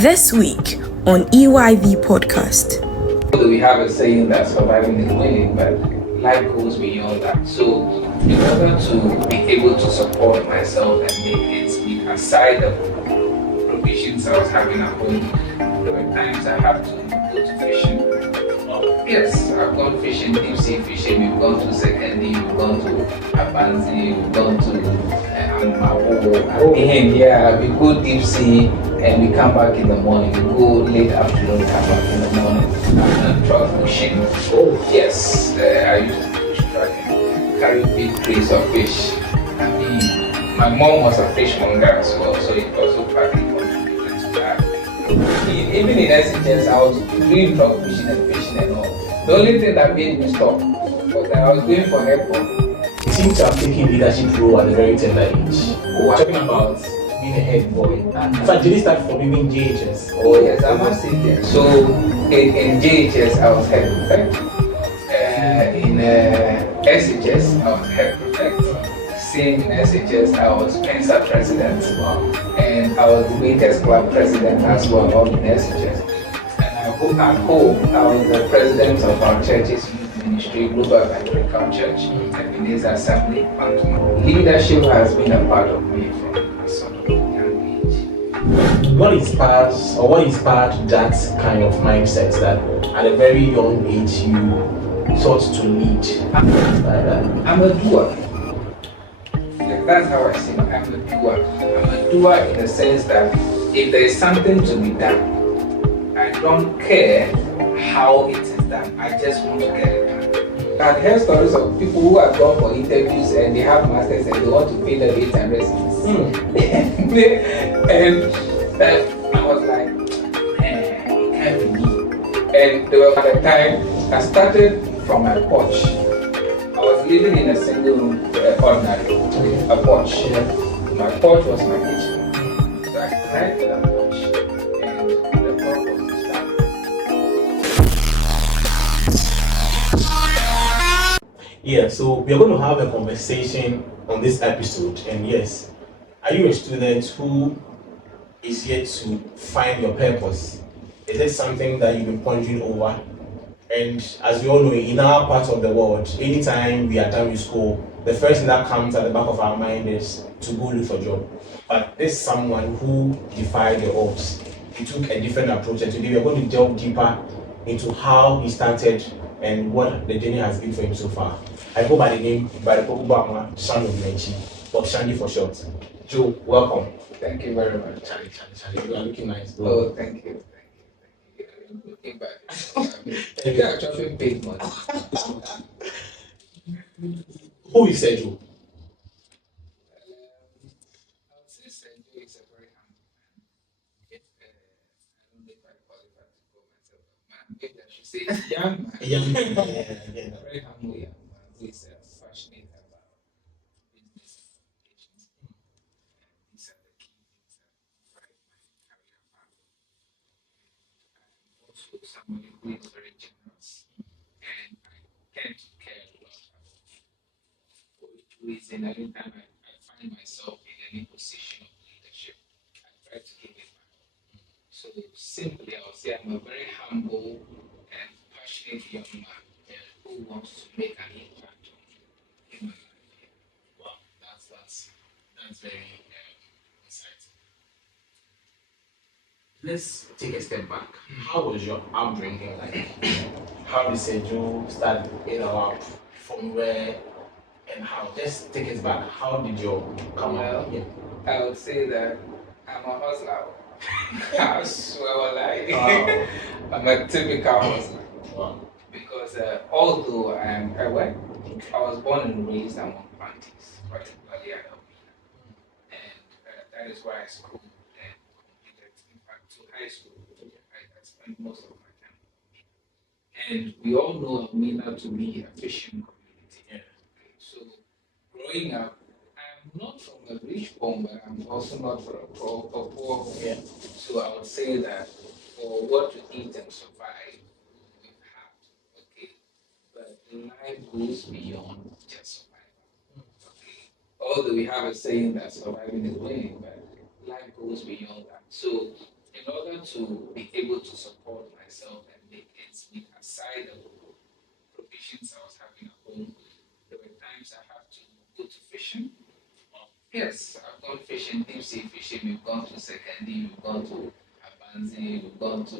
This week on EYV Podcast. We have a saying that surviving is winning, but life goes beyond that. So, in order to be able to support myself and make ends meet, aside the provisions I was having at home, there were times I have to go to fishing. Yes, I've gone fishing, deep sea fishing. We've gone to Sekendi, we've gone to Abanzi, we've gone to Amabo. Yeah, we go deep sea and we come back in the morning. We go late afternoon, come back in the morning. I've done trout fishing. Oh, yes, I used to push truck and carry big trays of fish. I mean, my mom was a fishmonger as well, so it also partly contributed to that. Even in SHS, I was doing trout fishing and fishing and all. The only thing that made me stop was that I was going for airport. You seem to have taken leadership role at a very tender age. We're talking about being a head boy. In fact, did you start from even GHS? Oh yes, I must say yes. So in GHS, I was head prefect. In SHS, I was head prefect. Same in SHS, I was Pensa president. And I was the Waiters Club president as well, all in SHS. At home, I was the president of our church's youth ministry, Global Evangelical Church, Ebenezer Assembly. Leadership has been a part of me from a sort of young age. What inspired that kind of mindset that at a very young age you sought to lead? I'm a doer. That's how I see it. I'm a doer. I'm a doer in the sense that if there is something to be done, I don't care how it is done. I just want to get it done. I've heard stories of people who have gone for interviews and they have masters and they want to pay the 800 cedis. And I was like, man, it can't be me. And there was at the time I started from my porch. I was living in a single room, ordinary, a porch. My porch was my kitchen. So I climbed to that porch. Yeah, so we are going to have a conversation on this episode. And yes, are you a student who is yet to find your purpose? Is it something that you've been pondering over? And as we all know, in our part of the world, anytime we are done with school, the first thing that comes at the back of our mind is to go look for a job. But this is someone who defied the odds. He took a different approach, and today we are going to delve deeper into how he started and what the journey has been for him so far. I go by the name Baripokubama Shandy Menchi, or Shandy for short. Joe, welcome. Thank you very much. Charlie, you are looking nice, bro. Oh, thank you. I'm looking back. Maybe I'm dropping big money. Who is Joe? I would say Joe is a very humble man. I don't think I qualify to call myself a man. Maybe I should say young man. A young man. A very humble young man who is passionate about business and communications. These are the key things that drive my career path. I'm also somebody who is very generous, and I tend to care a lot about people. For which reason, every time I find myself in any position of leadership, I try to give it back. So simply, I would say I'm a very humble and passionate young man who wants to make an impact on human life. Wow, that's very exciting. Let's take a step back. How was your upbringing like? How did Joe start in our from where and how? Just take us back. How did you come out here? I would say that I'm a hustler. I swear, like I'm a typical hustler. Wow. Because although I was born and raised among planties, particularly at Albina, and that is where I schooled and completed, in fact, to high school. I spent most of my time in Albina. And we all know Albina to be a fishing community. Yeah. So growing up, I'm not from a rich home, but I'm also not from a poor home. Yeah. So I would say that for what to eat and survive, we've had, okay. But life goes beyond just survival. Okay. Although we have a saying that surviving is winning, but life goes beyond that. So in order to be able to support myself and make ends meet aside the provisions I was having at home, there were times I had to go to fishing. Yes, I've gone fishing, deep sea fishing. We've gone to Secondary, we've gone to Abanzi, we've gone to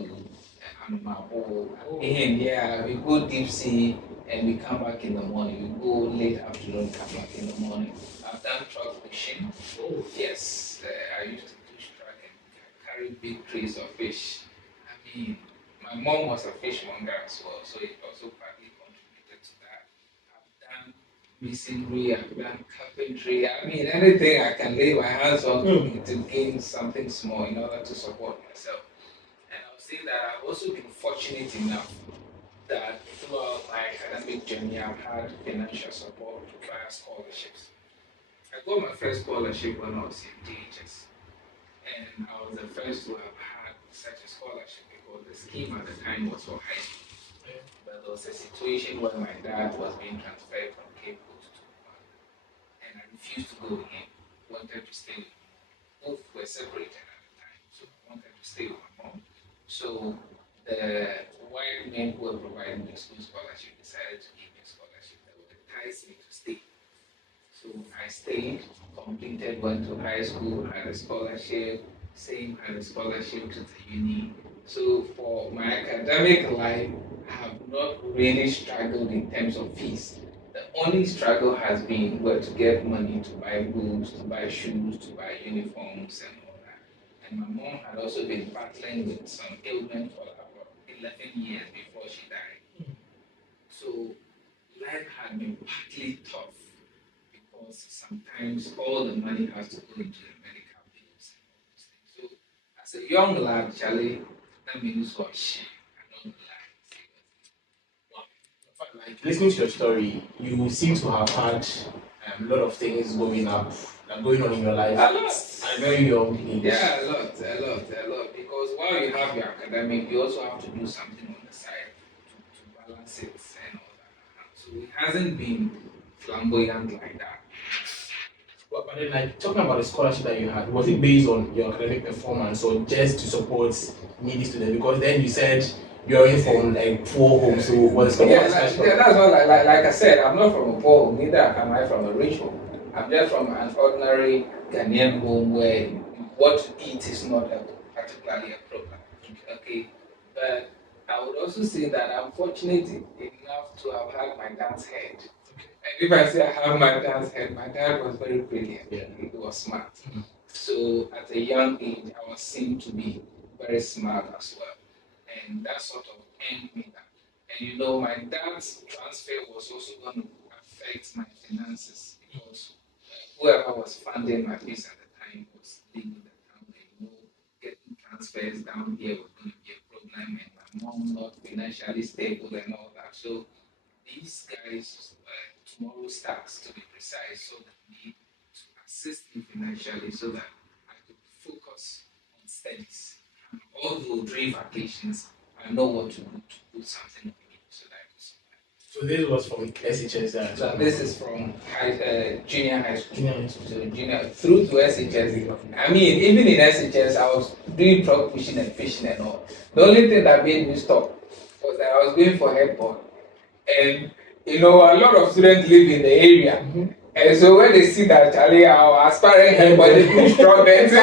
Amapo. And yeah, we go deep sea and we come back in the morning. We go late afternoon, come back in the morning. I've done truck fishing. Yes, I used to push truck and carry big trays of fish. I mean, my mom was a fishmonger as well, so it also partly contributed to that. I've done masonry, I've done carpentry. I mean, anything I can lay my hands on to gain something small in order to support myself. And I would say that I've also been fortunate enough that throughout my academic journey, I've had financial support via scholarships. I got my first scholarship when I was in GIJ, and I was the first to have had such a scholarship because the scheme at the time was for high school. But there was a situation where my dad was being transferred from Cape Coast to Rwanda, and I refused to go with him. Wanted to stay with me. Both were separated at the time, so I wanted to stay with my mom. So the white men who were providing the school scholarship decided to give me a scholarship that would entice me to stay. So I stayed, completed, went to high school, had a scholarship, same had a scholarship to the uni. So for my academic life, I have not really struggled in terms of fees. The only struggle has been where to get money to buy books, to buy shoes, to buy uniforms and all that. And my mom had also been battling with some ailment for about 11 years before she died. So life had been partly tough because sometimes all the money has to go into the medical bills and all those things. So as a young lad, Charlie, that means what shit. I don't lie. Like listening to your story, you seem to have had a lot of things going up, going on in your life. A lot. At a very young age. Yeah, a lot. Because while you have your academic, you also have to do something on the side to balance it and all that. So it hasn't been flamboyant like that. But then, like talking about the scholarship that you had, was it based on your academic performance or just to support needy students? Because then you said you're in from like poor home, so was it Yeah, that's what like I said, I'm not from a poor home, neither am I from a rich home. I'm just from an ordinary Ghanaian home where what to eat is not particularly a problem. Okay, but I would also say that I'm fortunate enough to have had my dad's head. And if I say I have my dad's head, my dad was very brilliant. Yeah. He was smart. So at a young age, I was seen to be very smart as well. And that sort of earned me that. And you know, my dad's transfer was also going to affect my finances because whoever was funding my fees at the time was leaving the town. And you know, getting transfers down here was going to be a problem, and my mom not financially stable and all that. So these guys, tomorrow stars to be precise, so that need to assist me financially so that I could focus on studies. Although during vacations, I know what to do to put something on me so that I can survive. So this was from SHS. So this is from junior high school. Junior high school. So junior through to SHS. I mean, even in SHS, I was doing truck pushing and fishing and all. The only thing that made me stop was that I was going for headboard. And you know, a lot of students live in the area. And so when they see that Charlie, our aspiring headboard, they feel strong, then they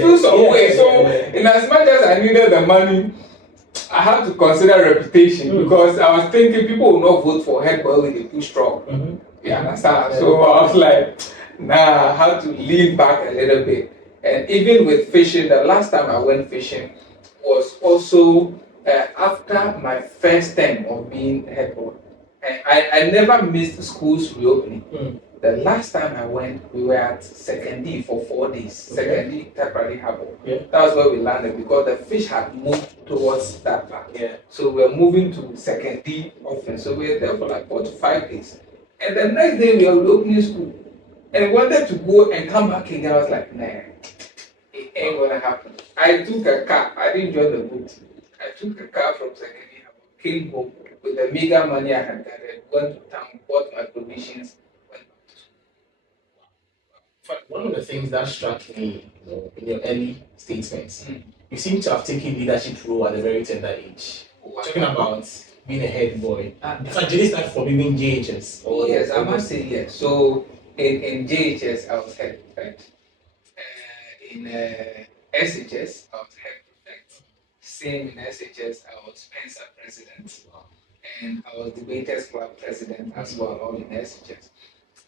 feel some way. So, in as much as I needed the money, I had to consider reputation because I was thinking people will not vote for headboard if they push strong. You understand? So I was like, nah, I had to lean back a little bit. And even with fishing, the last time I went fishing was also after my first term of being headboard. And I never missed school's reopening. The last time I went, we were at Secondary for 4 days. Secondary temporary harbor. That was where we landed because the fish had moved towards that part. So we were moving to Secondary often. So we were there for like 4 to 5 days. And the next day we were reopening school. And we wanted to go and come back again. I was like, nah, it ain't gonna happen. I took a car. I didn't join the boat. I took a car from Secondary harbor, came home with the meager money I had gathered, went to town, bought my provisions, went back to school. One of the things that struck me, in your early statements, you seem to have taken leadership role at a very tender age. Talking about being a head boy. In fact, did you start from even JHS? Oh yes, I must say yes. So in JHS, I was head prefect. In SHS, I was head prefect. Same in SHS, I was Spencer president, and I was debaters club president as well, all in SHS.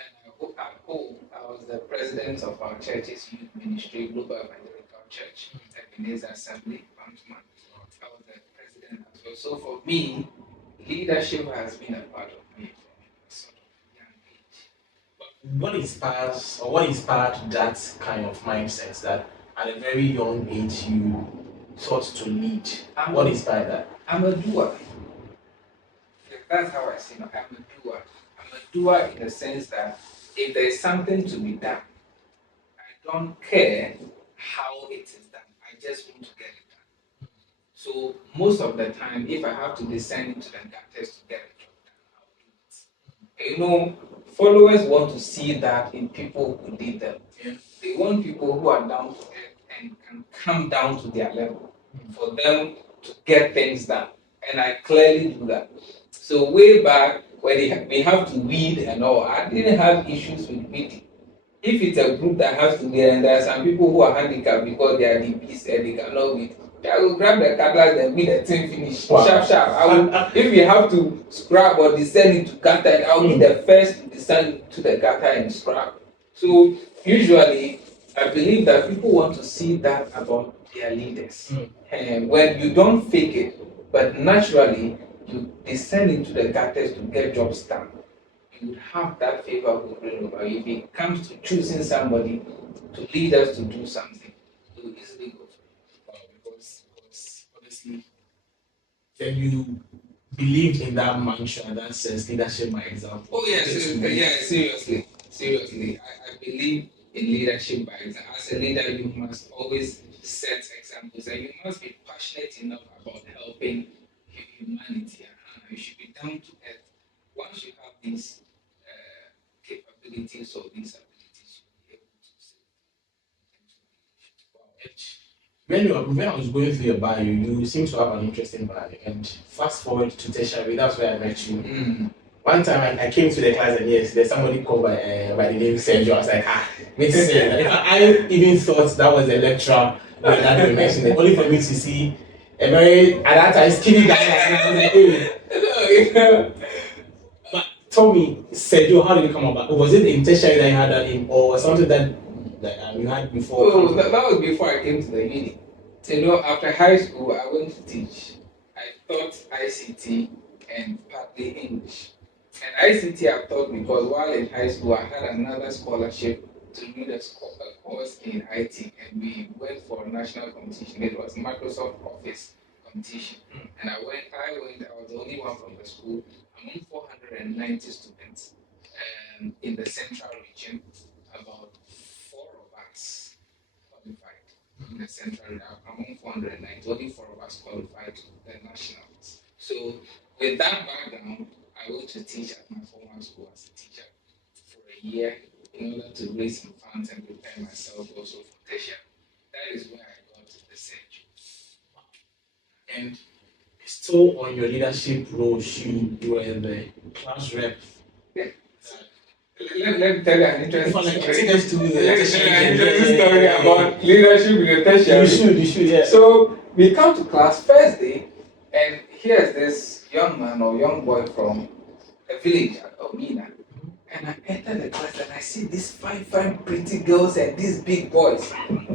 And at home, I was the president of our church's youth ministry, Global Evangelical Church, Ebenezer Assembly, Bantman. I was the president as well. So for me, leadership has been a part of me from a sort of young age. What inspired that kind of mindset that at a very young age you sought to lead? What inspired that? I'm a doer. That's how I see it. I'm a doer. I'm a doer in the sense that if there is something to be done, I don't care how it is done. I just want to get it done. So most of the time, if I have to descend into the gutters to get a job done, I'll do it. You know, followers want to see that in people who lead them. Yeah. They want people who are down to earth and can come down to their level for them to get things done. And I clearly do that. So way back when we have to weed and all, I didn't have issues with weeding. If it's a group that has to weed and there are some people who are handicapped because they are DPs and they cannot weed, I will grab the cutlass and weed the thing finish. Wow. Sharp. I will, if we have to scrap or descend into gutter, I will be the first to descend to the gutter and scrap. So usually, I believe that people want to see that about their leaders. And when you don't fake it, but naturally you descend into the gutters to get jobs done, you would have that favor will bring over you. If it comes to choosing somebody to lead us to do something, you will easily go for it. Because honestly, then you believed in that mantra that says leadership by example. Oh yes, seriously. I believe in leadership by example. As a leader, you must always set examples, and you must be passionate enough about helping humanity. You should be down to earth. Once you have these capabilities or these abilities, you'll be able to say. When I was going through your bio, you seem to have an interesting bio. And fast forward to tertiary, that's where I met you. One time I came to the class and yes, there's somebody called by the name Sergio. I was like, I even thought that was a lecturer that you mentioned it, only for me to see a very, at that time, skinny guy. And I was like, hey. But tell me, Sergio, how did you come about? Was it in tertiary that you had that name, or something that you had before? Oh, that was before I came to the uni. You know, after high school, I went to teach. I taught ICT and partly English. And ICT I taught because while in high school, I had another scholarship to read a course in IT, and we went for a national competition. It was Microsoft Office competition, and I was the only one from the school among 490 students in the central region. About 4 of us qualified in the central region. Among 490, only 4 of us qualified to the nationals. So with that background, I went to teach at my former school as a teacher for a year in order to raise some funds and prepare myself also for tertiary. That is where I got the search. And still on your leadership role, you were the class rep. Yeah. Let me tell you an interesting story. Take us to the interesting story about leadership in the tertiary. You should, yeah. So we come to class first day, and here's this young man or young boy from a village at Omina. And I enter the class and I see these fine, pretty girls and these big boys.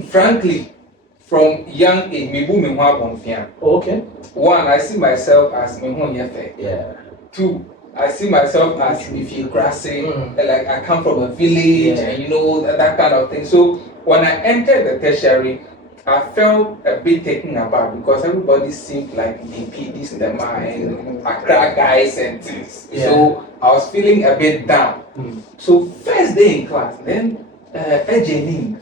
Frankly, from young age, Okay. 1, I see myself as Mihon Yefe. Yeah. 2, I see myself as Mifi Grassy, like I come from a village and you know, that kind of thing. So when I entered the tertiary, I felt a bit taken aback because everybody seemed like DPDs in the mind, Accra guys and things. Yeah. So I was feeling a bit down. So first day in class, then Ejening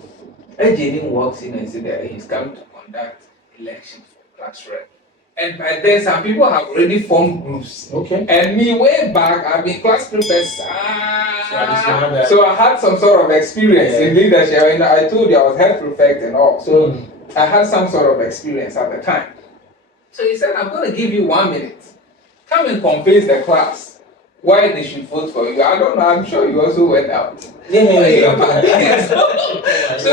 walks in and said that he's come to conduct election for class rep. And by then, some people have already formed groups. Okay. And me, way back, I've been class prefect. So I had some sort of experience in leadership. And I told you I was head prefect and all. So I had some sort of experience at the time. So he said, I'm going to give you 1 minute. Come and convince the class why they should vote for you. I don't know. I'm sure you also went out. So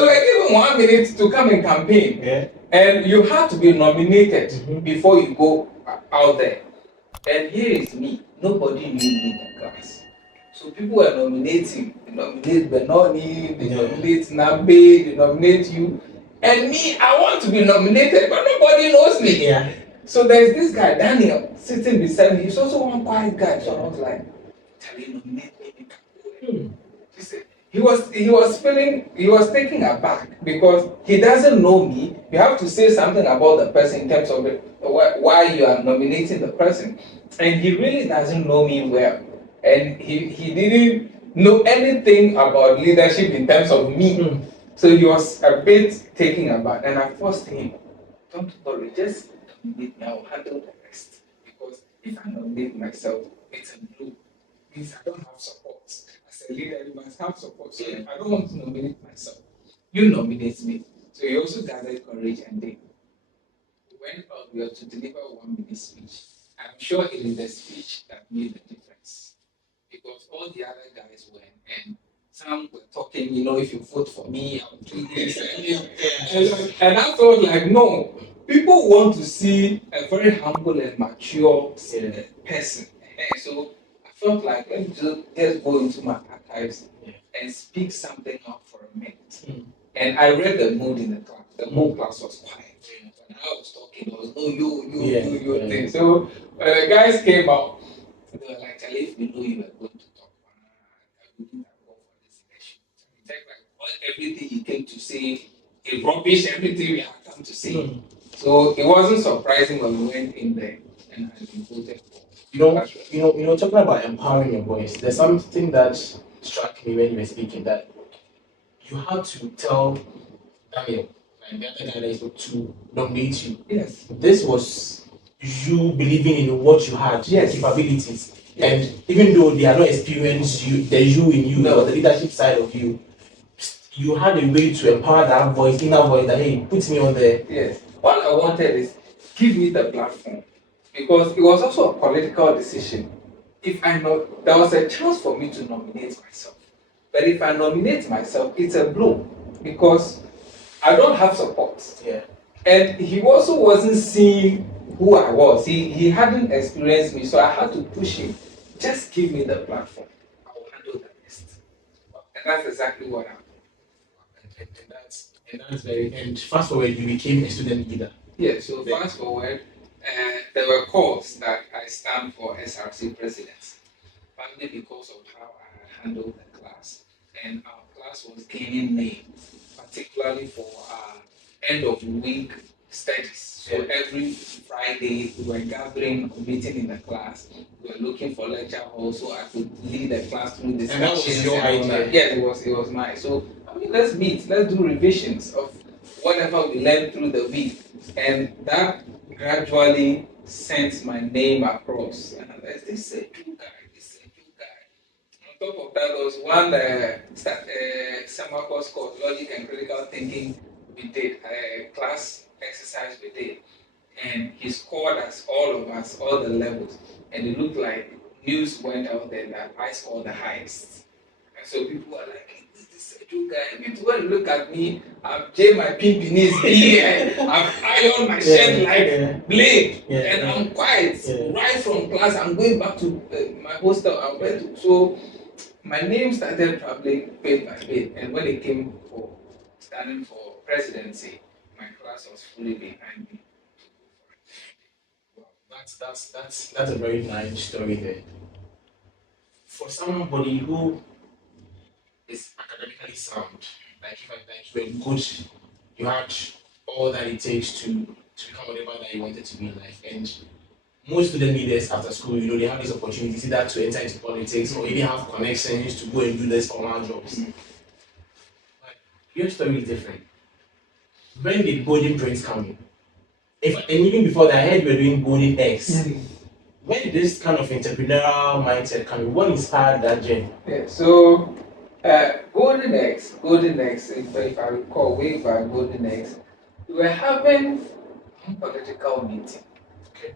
we're given 1 minute to come and campaign. Yeah. And you have to be nominated before you go out there. And here is me. Nobody knew me in the class. So people were nominating. They nominate Benoni, they nominate Nabe, they nominate you. And me, I want to be nominated, but nobody knows me. Yeah. So there's this guy, Daniel, sitting beside me. He's also one quiet guy. So I was like, Charlie, nominate me. He was taken aback because he doesn't know me. You have to say something about the person in terms of why you are nominating the person. And he really doesn't know me well. And he didn't know anything about leadership in terms of me. So he was a bit taken aback. And I forced him, don't worry, just nominate me. I will handle the rest. Because if I nominate myself, it's a no. Means I don't have support. As a leader, you must have support. So if I don't want to nominate myself, you nominate me. So he also gathered courage and they went out there to deliver 1 minute speech. I'm sure it is the speech that made the difference. Because all the other guys went and some were talking, if you vote for me, I'll do this. And I thought, like, no, people want to see a very humble and mature person. And so I felt like, let me just go into my archives and speak something out for a minute. And I read the mood in the class. The whole class was quiet. When I was talking, there was no you thing. So when the guys came out, they were like, Charlie, if we know you were going to talk, I wouldn't have gone for this election. In fact, like everything he came to say, he rubbish everything we had come to say. So it wasn't surprising when we went in there and I voted for. Talking about empowering your voice, there's something that struck me when you were speaking that you had to tell Daniel, like the other guy that spoke to nominate you. Yes. This was you believing in what you had, capabilities. Yes. And even though they are not experienced the you in you, or the leadership side of you, you had a way to empower that voice, inner voice that, hey, put me on there. Yes. What I wanted is give me the platform. Because it was also a political decision. If I know there was a chance for me to nominate myself. But if I nominate myself, it's a blow. Because I don't have support. Yeah. And he also wasn't seeing who I was. He hadn't experienced me, so I had to push him. Just give me the platform. I will handle the rest. And that's exactly what happened. And that's very. And fast forward, you became a student leader. Yeah. So fast forward, there were calls that I stand for S.R.C president, partly because of how I handled the class, and our class was gaining name, particularly for end of week studies. So every Friday we were gathering, meeting in the class. We were looking for lecture halls so I could lead the class through discussions. And that was your idea? Yeah, it was mine. So let's meet, let's do revisions of whatever we learned through the week, and that gradually sent my name across. And there's this Seju guy. On top of that, there was one summer course called Logic and Critical Thinking. We did a class exercise we did, and he scored us, all of us, all the levels, and it looked like news went out there that I scored the highest. And so people were like, hey, this Seju guy. People when look at me, I've jammed my pimp in his ear, I've ironed my shirt like blade, and I'm quiet. Right from class, I'm going back to my hostel. So my name started traveling bit by bit, and when it came for standing for presidency, my class was fully behind me. Wow, that's a very nice story there. For somebody who is academically sound, like you were good, you had all that it takes to become whatever that you wanted to be in life. And most student leaders after school, they have these opportunities either to enter into politics or even have connections to go and do less formal jobs. But your story is different. When did Golden Prince come in? and even before that, I heard you were doing golden eggs. Mm. Where did this kind of entrepreneurial mindset come in? What inspired that journey? Yeah, so golden eggs, if I recall way back, golden eggs, we were having one political meeting. Okay.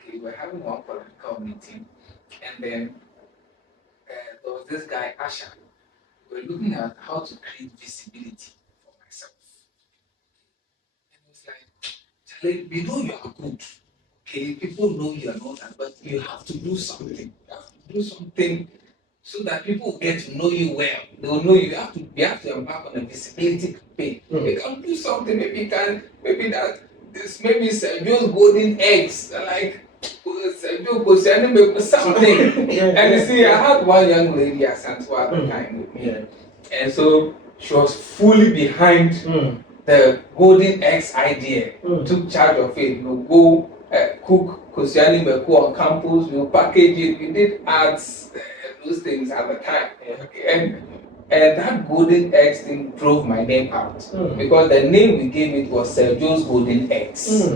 Okay, we were having one political meeting, and then there was this guy, Asha. We were looking at how to create visibility for myself. And it was like, Charlie, we know you are good. Okay, people know you are not that, but you have to do something. You have to do something so that people will get to know you well. They will know you. You have to embark on a visibility campaign. You can do something. Maybe that this maybe Joe's golden eggs, like something. And you see, I had one young lady at Santua at the time with me, and so she was fully behind the golden eggs idea. Took charge of it. Go cook Kosiani Meku on campus. We package it. We did ads. Those things at the time. And that golden eggs thing drove my name out because the name we gave it was Sergio's Golden Eggs.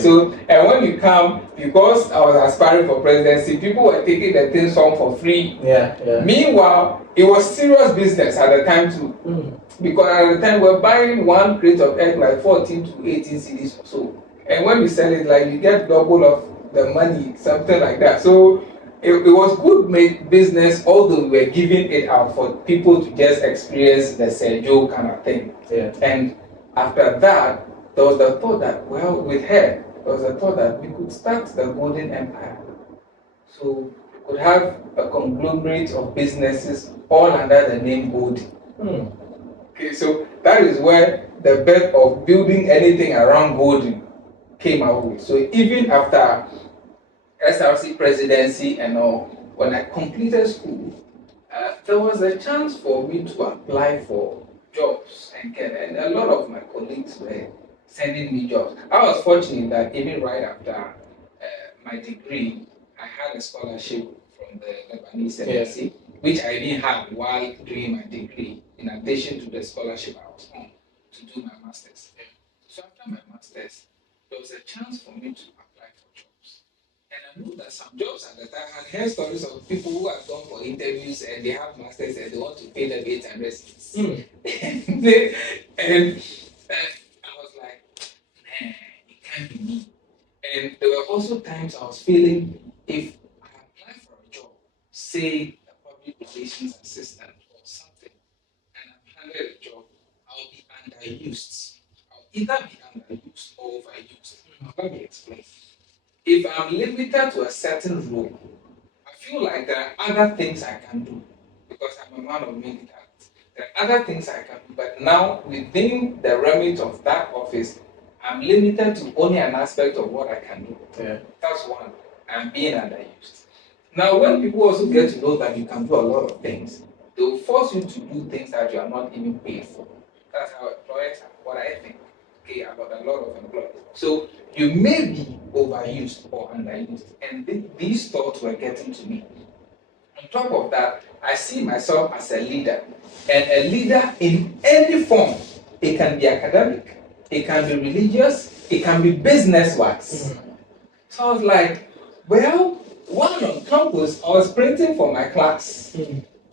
So, and when you come, because I was aspiring for presidency, people were taking the things home for free. Meanwhile, it was serious business at the time too. Because at the time we were buying one crate of egg like 14 to 18 cedis or so. And when you sell it, like you get double of the money, something like that. So it was good make business, although we were giving it out for people to just experience the Sergio kind of thing. And after that, there was the thought that, well, with her, there was the thought that we could start the Golden Empire. So we could have a conglomerate of businesses all under the name Golden. Okay, so that is where the birth of building anything around Golden came our way. So even after S.R.C presidency and all, when I completed school, there was a chance for me to apply for jobs and a lot of my colleagues were sending me jobs. I was fortunate that even right after my degree, I had a scholarship from the Lebanese embassy, which I didn't have while doing my degree, in addition to the scholarship I was on to do my master's. So after my master's, there was a chance for me to apply for jobs. And I know that some jobs at the time, I heard stories of people who have gone for interviews and they have masters and they want to pay them 800 cedis. And I was like, nah, it can't be me. And there were also times I was feeling if I apply for a job, say a public relations assistant or something, and I'm handed a job, I'll be underused. I'll either be underused or overused. Let me explain. If I'm limited to a certain role, I feel like there are other things I can do because I'm a man of many talents. There are other things I can do, but now within the remit of that office, I'm limited to only an aspect of what I can do. That's one. I'm being underused. Now, when people also get to know that you can do a lot of things, they will force you to do things that you are not even paid for. That's how employers are, what I think. Okay, about a lot of employees. So you may be overused or underused, and these thoughts were getting to me. On top of that, I see myself as a leader, and a leader in any form. It can be academic, it can be religious, it can be business-wise. So I was like, well, while on campus, I was printing for my class.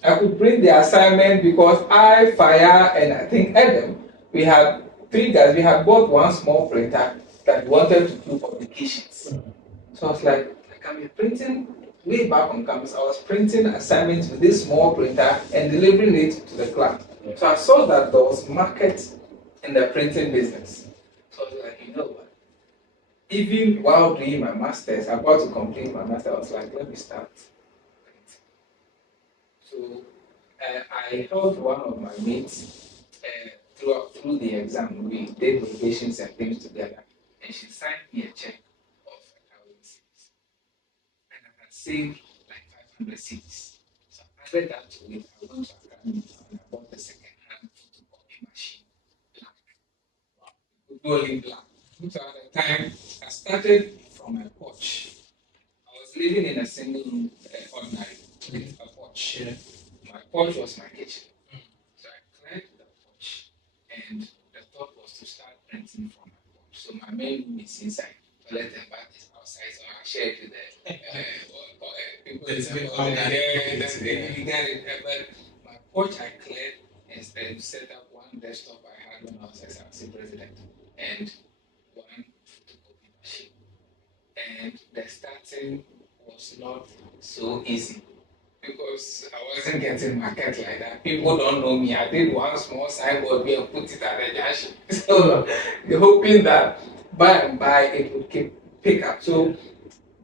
I could print the assignment because I, Fire, and I think Adam, we had 3 guys. We had bought one small printer that we wanted to do publications. So I was like, I can be printing way back on campus. I was printing assignments with this small printer and delivering it to the class. So I saw that there was market in the printing business. So I was like, you know what? Even while doing my master's, about to complete my master's, I was like, let me start printing. So I helped one of my mates through the exam. We did rotations and things together, and she signed me a check of 1,000 cedis. And I had saved like 500 cedis. So I added that to it. I went to academy and I bought the second-hand photocopy machine, black, only black. So at the time, I started from my porch. I was living in a single room, ordinary, with a porch. My porch was my kitchen. So I cleared the porch, and the thought was to start printing from my porch. So my main room is inside. Toilet and bath is outside, so I share it with the people. It's in been the all that. you get it. But my porch I cleared and then set up one desktop I had when I was S.R.C president and one photocopy machine. And the starting was not so easy because I wasn't getting market like that. People don't know me. I did one small signboard and put it at the junction. So you're hoping that by and by it would pick up. So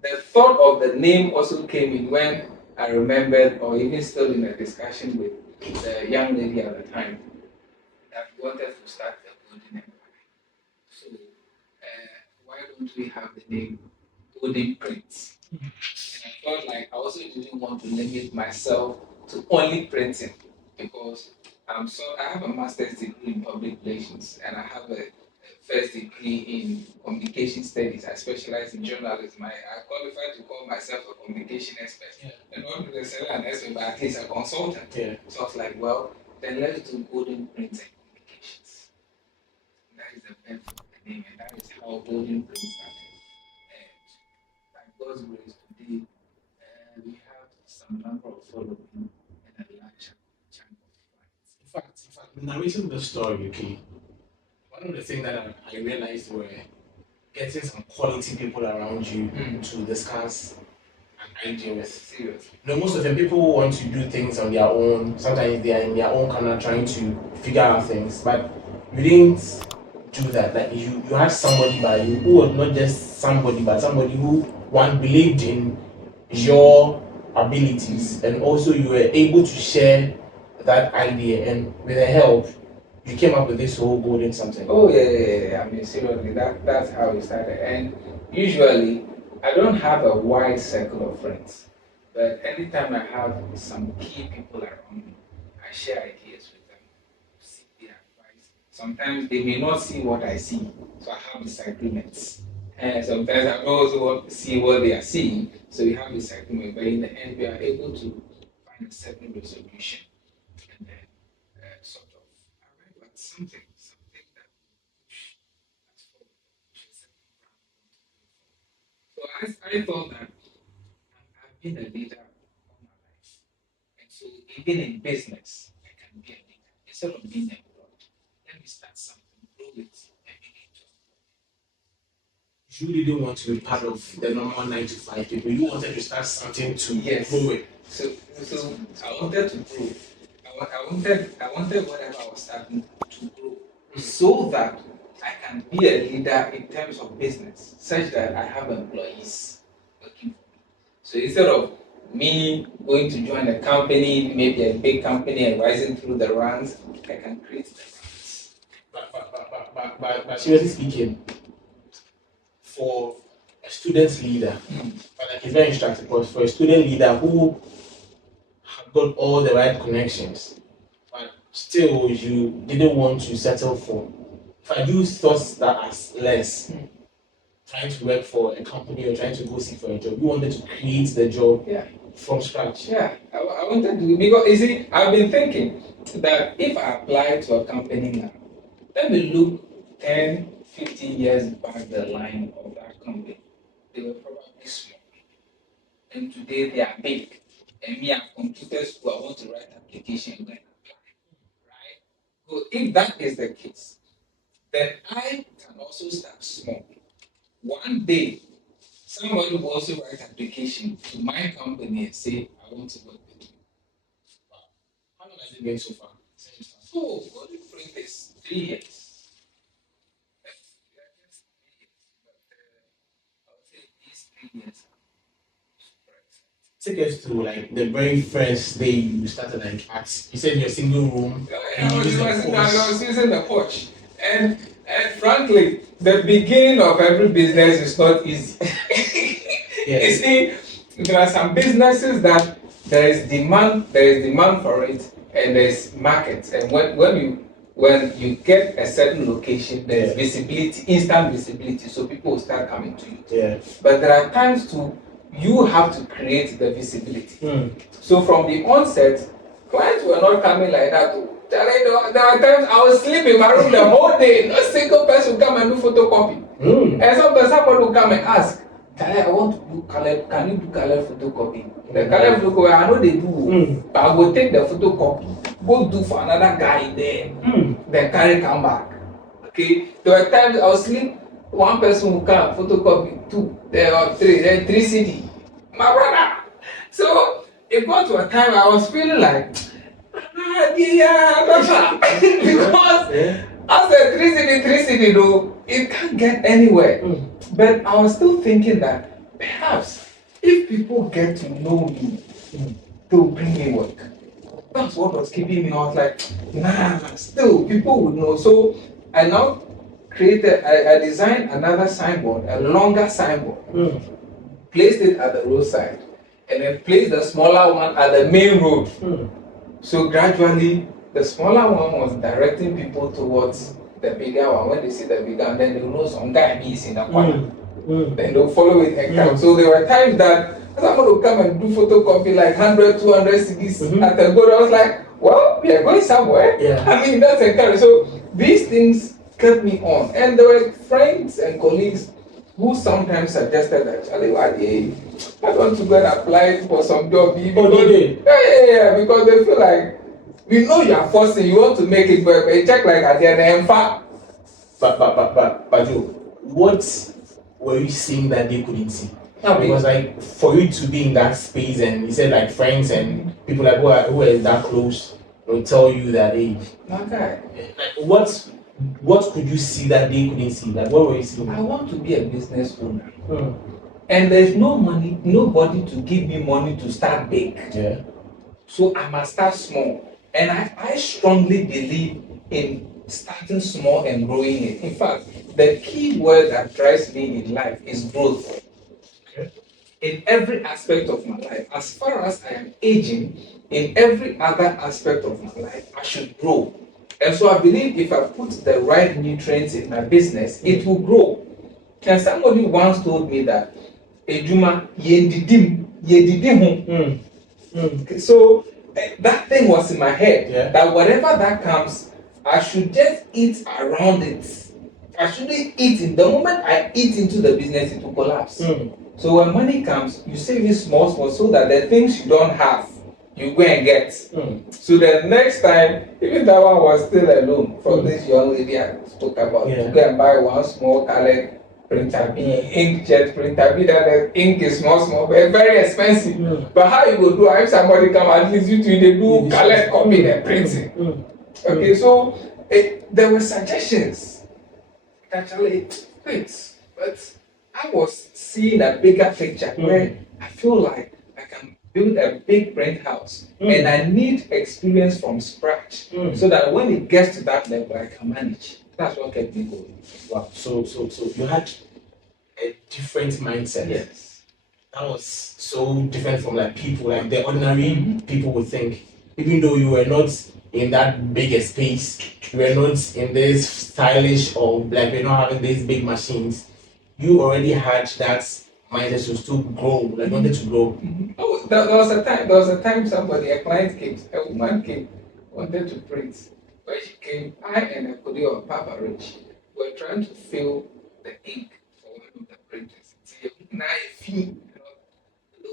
the thought of the name also came in when I remembered, or even still in a discussion with the young lady at the time, that we wanted to start the Golden Empire. So why don't we have the name Golden Prince? And I felt like I also didn't want to limit myself to only printing because I have a master's degree in public relations and I have a first degree in communication studies. I specialize in journalism. I qualified to call myself a communication expert. Yeah. And not necessarily an expert, but at least a consultant. Yeah. So I was like, well, then let's do Golden Prince and Communications. That is the best of the name, and that is how Golden Prince started. And by God's grace, today we have some number of following and a large chunk of clients. In fact, narrating the story, okay, one of the things that I realized were getting some quality people around you to discuss an idea with. Seriously. You know, most of the people want to do things on their own. Sometimes they are in their own corner trying to figure out things, but you didn't do that. Like you had somebody by you who was not just somebody, but somebody who one believed in your abilities, and also you were able to share that idea, and with the help you came up with this whole golden something. Oh yeah. I mean, seriously, that's how it started. And usually, I don't have a wide circle of friends, but anytime I have some key people around me, I share ideas with them, seek their advice. Sometimes they may not see what I see, so I have disagreements. And sometimes I also want to see what they are seeing, so we have disagreement. But in the end, we are able to find a certain resolution, and then sort of arrive at something that push us forward, push a certain ground we want to go for. So I thought that I've been a leader all my life, and so even in business, I can be a leader instead of being employed. Let me start something, grow it, and begin to You didn't want to be part of the normal 9 to 5 people. You wanted to start something to yes. grow it. So I wanted to grow. I wanted whatever I was starting to grow, so that I can be a leader in terms of business, such that I have employees working for me. So instead of me going to join a company, maybe a big company, and rising through the ranks, I can create the ranks. But seriously speaking, for a student leader, but like it's very instructive, because for a student leader who have got all the right connections, but still you didn't want to settle for, if I do thoughts that as less, trying to work for a company or trying to go seek for a job, you wanted to create the job from scratch. Yeah, I wanted to, because you see, I've been thinking that if I apply to a company now, let me look 10, 15 years back the line of that company. They were probably small. And today they are big. And me, I've completed school, I want to write application and then apply. Right? So if that is the case, then I can also start small. One day, somebody will also write application to my company and say, I want to work with you. Wow. How long has it been so far? So, Golden Print is 3 years. I would say these 3 years. Take us to like the very first day you started like at, you said your single room. I was using the porch. And frankly, the beginning of every business is not easy. You see, there are some businesses that there is demand for it, and there's market. And when you get a certain location, there's visibility, instant visibility, so people will start coming to you. Yeah. But there are times too, you have to create the visibility. So from the onset, clients were not coming like that. Charlie, there were times I was sleeping in my room the whole day. No single person would come and do photocopy. And sometimes somebody will come and ask, Charlie, I want to do color. Can you do color photocopy? The color photocopy, I know they do. But I will take the photocopy, go do for another guy there. Then carry come back. Okay? There were times I was sleep. One person will come, photocopy, 2, there are 3, then 3 CD. My brother. So it got to a time I was feeling like, because as a 3 CD, though, it can't get anywhere. But I was still thinking that perhaps if people get to know me, they'll bring me work. That's what was keeping me. I was like, nah, still people would know. So I now I designed another signboard, a longer signboard, placed it at the roadside, and then placed the smaller one at the main road. So gradually, the smaller one was directing people towards the bigger one. When they see the bigger one, then they know some guy is in the corner. Then they'll follow it and come. So there were times that someone would come and do photocopy like 100, 200 CDs at the go. I was like, well, we are going somewhere. I mean, that's encouraging. So these things kept me on. And there were friends and colleagues who sometimes suggested that, Charlie, I want to go and apply for some job. Because they feel like, we know you are forcing, you want to make it, but check like at the end, But Joe, what were you seeing that they couldn't see? Because like for you to be in that space, and you said like friends and people like who are that close will tell you that, hey, okay. What could you see that they couldn't see? Like what were you seeing? I want to be a business owner. And there's no money, nobody to give me money to start big. So I must start small. And I strongly believe in starting small and growing it. In fact, the key word that drives me in life is growth. In every aspect of my life, as far as I am aging, in every other aspect of my life, I should grow. And so I believe if I put the right nutrients in my business, it will grow. And somebody once told me that, Ejuma, so that thing was in my head, that whatever that comes, I should just eat around it. I shouldn't eat in the moment I eat into the business, it will collapse. So when money comes, you save it small, so that the things you don't have, you go and get. So the next time, even that one was still alone from this young lady I spoke about, to go and buy one small colored printer B, inkjet printer B, that the ink is small, but very expensive. But how you go do it? If somebody come at least you they do colored copy and printing. Okay, so there were suggestions. Actually, wait, but I was seeing a bigger picture where I feel like I can build a big print house, and I need experience from scratch so that when it gets to that level, I can manage. That's what kept me going. Wow. So you had a different mindset. Yes. That was so different from like people, like the ordinary people would think. Even though you were not in that bigger space, you were not in this stylish or like we're not having these big machines, you already had that mindset to still grow, like wanted to grow. Oh, there was a time a client came, a woman came, wanted to print. When she came, I and a colleague of Papa Rich were trying to fill the ink for one of the printers. Now, the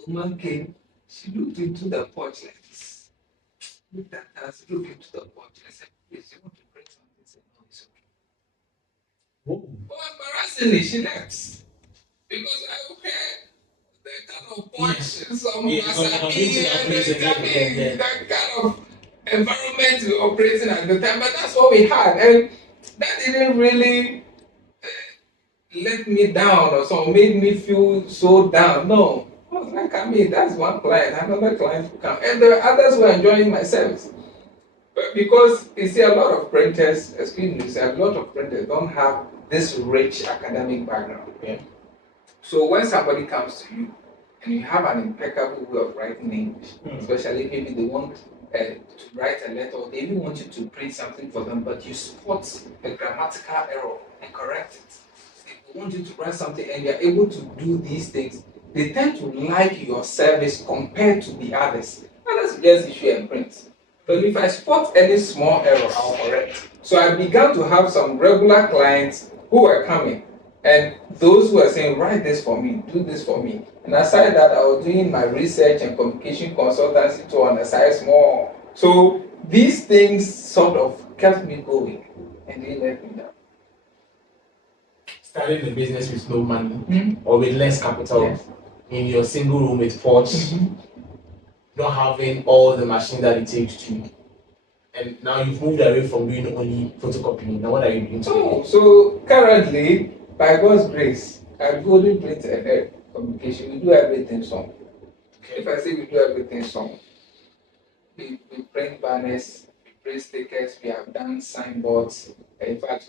woman came, she looked into the pot like this. Looked at us, looked into the pot. I said, please, you want to print something? She said, no, it's okay. But embarrassingly, she left. Because I would hear the kind of punch, some wasabi, and that kind of environment we were operating at the time. But that's what we had. And that didn't really let me down or so, made me feel so down. No. I was like, that's one client, another client will come. And the others were enjoying my service. But because you see, a lot of printers don't have this rich academic background. So when somebody comes to you and you have an impeccable way of writing English, especially maybe they want to write a letter, or they even want you to print something for them, but you spot a grammatical error and correct it. They want you to write something and you're able to do these things. They tend to like your service compared to the others. Others just issue and print. But if I spot any small error, I'll correct. So I began to have some regular clients who were coming, and those who were saying, write this for me, do this for me. And aside that, I was doing my research and communication consultancy to on the side small. So these things sort of kept me going and didn't let me down. Starting a business with no money or with less capital in your single room with porch, not having all the machine that it takes to, and now you've moved away from doing only photocopying. Now what are you doing today? So currently, by God's grace, I only print and communication. We do everything some. Okay. If I say we do everything some, we print banners, we print stickers, we have done signboards. In fact,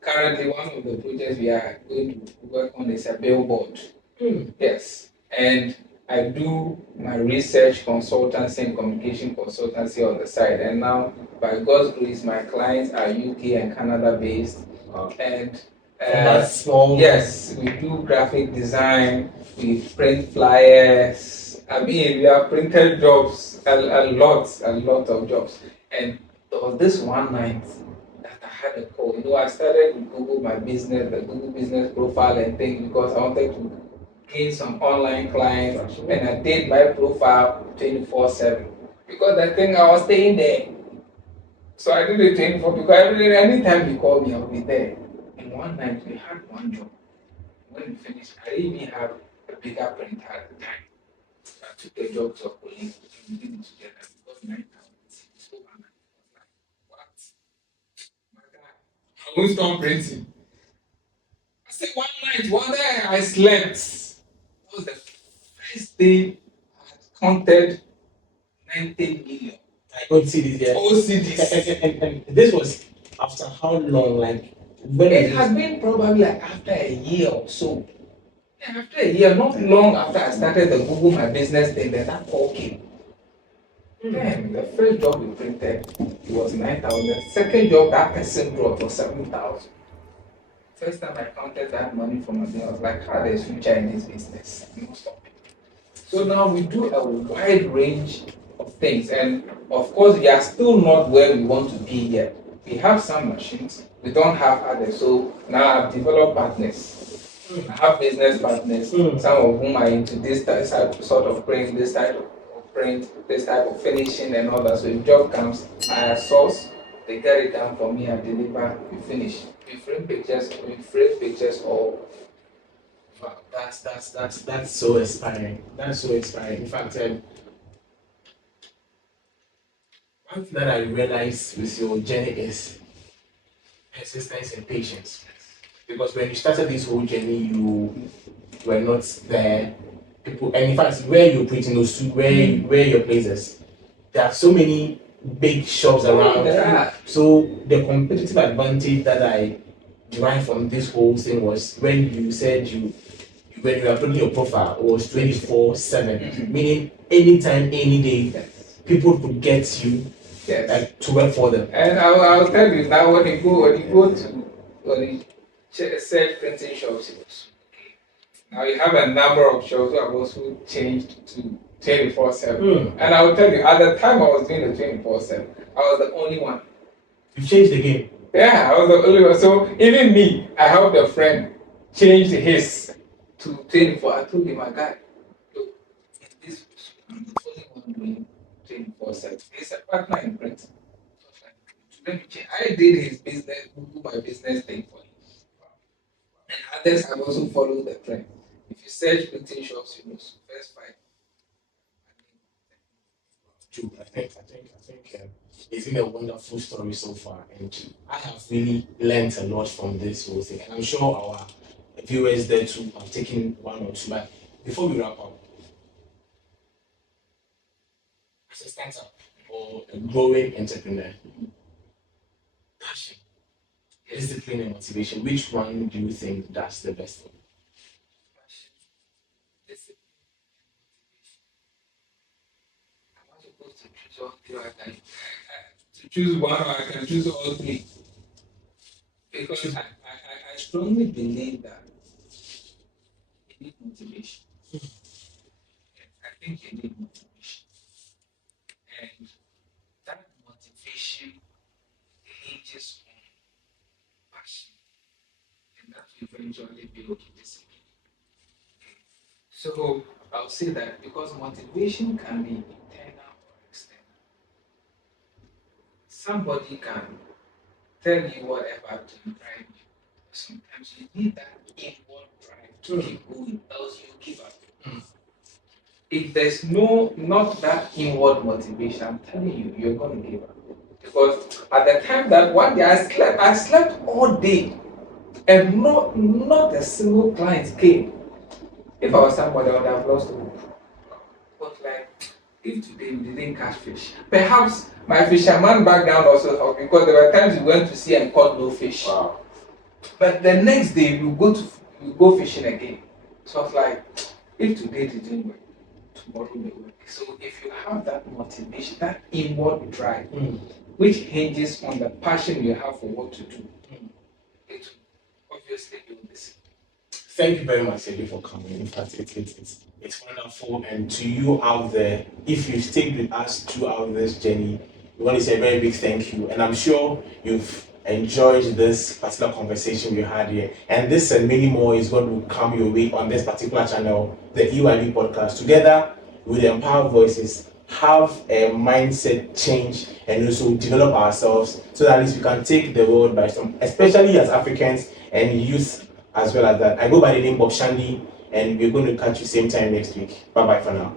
currently one of the projects we are going to work on is a billboard. Yes, and I do my research consultancy and communication consultancy on the side. And now, by God's grace, my clients are UK and Canada based. And That's small. yes, we do graphic design, we print flyers. I mean, we have printed jobs, a lot of jobs. And there was this one night that I had a call. I started with Google my business, the Google business profile and things because I wanted to gain some online clients, and I did my profile 24/7 because I think I was staying there. So I did it 24 because anytime you call me, I'll be there. And one night we had one job. When we finished, I didn't even have a bigger printer at the time. So I took the job to a colleague and we did it together because 9,000. So one night I was like, what? My God, I won't stop printing. I said one day I slept. That was the first day I had counted 90 million. I don't see this yet. OCDs. And this was after how long? Like when It had been probably like after a year or so. Yeah, after a year, not long after I started the Google My Business thing, then that call came. Then the first job we printed, it was 9,000. Second job, that person brought was 7,000. First time I counted that money from my business, I was like, how there's future in this business? No stopping. So now we do a wide range of things, and of course, we are still not where we want to be yet. We have some machines, we don't have others. So now I've developed partners. I have business partners, some of whom are into this type sort of print, this type of print, this type of finishing and all that. So if job comes, I source, they get it done for me, I deliver, we finish. We frame pictures or Wow, that's so inspiring. That's so inspiring. In fact, one thing that I realized with your journey is persistence and patience. Because when you started this whole journey, you were not there. People, and in fact, where you're putting those two, where your places, there are so many big shops around. there are. So the competitive advantage that I derived from this whole thing was when you said when you were uploading your profile, it was 24/7, meaning anytime, any day, people could get you to work for them. And I'll tell you now, when you go to self printing shops, now you have a number of shops who have also changed to 24/7. And I will tell you, at the time I was doing the 24/7, I was the only one. You changed the game. Yeah, I was the only one. So even me, I helped a friend change his to 24. I told him, my guy, look, this I'm the only one doing 24/7. He's a partner in print. Let me check. I did his business, Google my business thing for him. And others have also followed the trend. If you search printing shops, you know, first five. True. I think it's been a wonderful story so far, and I have really learned a lot from this whole thing. And I'm sure our viewers there too have taken one or two. But before we wrap up, as a startup or a growing entrepreneur, passion, discipline, and motivation, which one do you think does the best for you? I'm not supposed to choose all three. To choose one, or I can choose all three. Because I strongly believe that you need motivation. I think you need motivation. And that eventually build discipline. So I'll say that because motivation can be internal or external. Somebody can tell you whatever to drive you. Sometimes you need that inward drive to keep going, else you give up. If there's not that inward motivation, I'm telling you, you're gonna give up. Because at the time that one day I slept all day and not a single client came. If I was somebody, I would have lost hope. But like, if today we didn't catch fish, perhaps my fisherman background also helped because there were times we went to sea and caught no fish. Wow. But the next day we go fishing again. So I was like, if today didn't work, tomorrow may work. So if you have that motivation, that inward drive, which hinges on the passion you have for what to do, it will obviously do this. Thank you very much, Eddie, for coming. In fact, it's wonderful. And to you out there, if you stayed with us throughout this journey, we want to say a very big thank you. And I'm sure you've enjoyed this particular conversation we had here. And this and many more is going to come your way on this particular channel, the EYV podcast. Together with the Empower Voices, have a mindset change and also develop ourselves so that at least we can take the world by storm, especially as Africans and youth as well as that. I go by the name of Shandy, and we're going to catch you same time next week. Bye bye for now.